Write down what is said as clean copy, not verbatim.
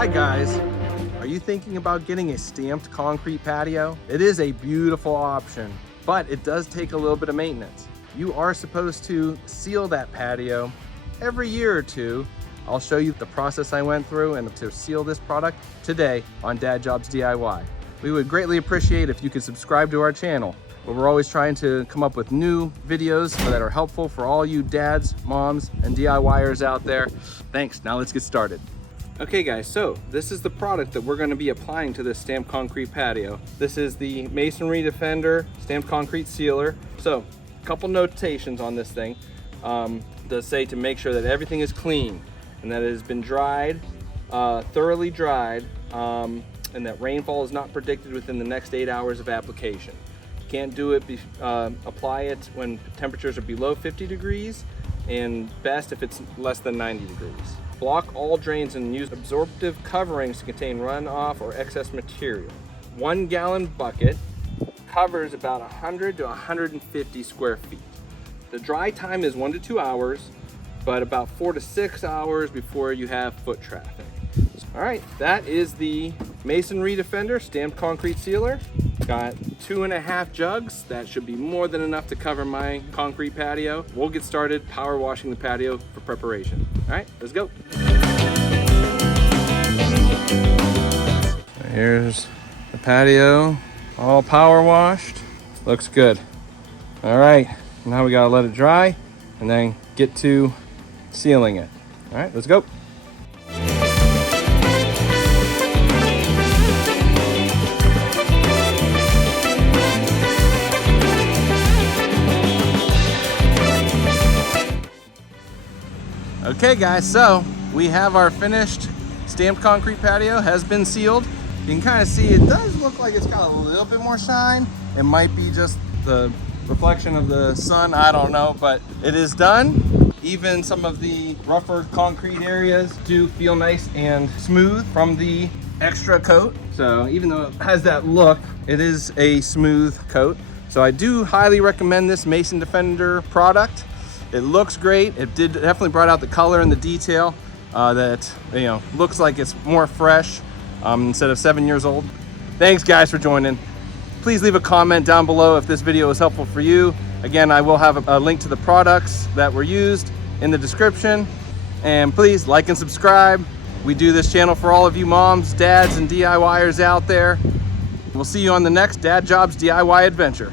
Hi guys, are you thinking about getting a stamped concrete patio? It is a beautiful option, but it does take a little bit of maintenance. You are supposed to seal that patio every year or two. I'll show you the process I went through and to seal this product today on Dad Jobs DIY. We would greatly appreciate if you could subscribe to our channel, where we're always trying to come up with new videos that are helpful for all you dads, moms, and DIYers out there. Thanks, now let's get started. Okay guys, so this is the product that we're going to be applying to this stamped concrete patio. This is the Masonry Defender stamped concrete sealer. So, a couple notations on this thing. Does say to make sure that everything is clean and that it has been dried, thoroughly dried, and that rainfall is not predicted within the next 8 hours of application. You can't do it, apply it when temperatures are below 50 degrees, and best if it's less than 90 degrees. Block all drains and use absorptive coverings to contain runoff or excess material. 1 gallon bucket covers about 100 to 150 square feet. The dry time is 1 to 2 hours, but about 4 to 6 hours before you have foot traffic. All right, that is the Masonry Defender stamped concrete sealer. Got 2.5 jugs. That should be more than enough to cover my concrete patio. We'll get started power washing the patio for preparation. All right, let's go. Here's the patio, all power washed. Looks good. All right, now we gotta let it dry and then get to sealing it. All right, let's go. Okay guys, so we have our finished stamped concrete patio, has been sealed. You can kind of see it does look like it's got a little bit more shine. It might be just the reflection of the sun, I don't know, but it is done. Even some of the rougher concrete areas do feel nice and smooth from the extra coat. So even though it has that look, it is a smooth coat. So I do highly recommend this Mason Defender product. It looks great. It definitely brought out the color and the detail that, you know, looks like it's more fresh instead of 7 years old. Thanks guys for joining. Please leave a comment down below if this video was helpful for you. Again, I will have a link to the products that were used in the description. And please like and subscribe. We do this channel for all of you moms, dads, and DIYers out there. We'll see you on the next Dad Jobs DIY adventure.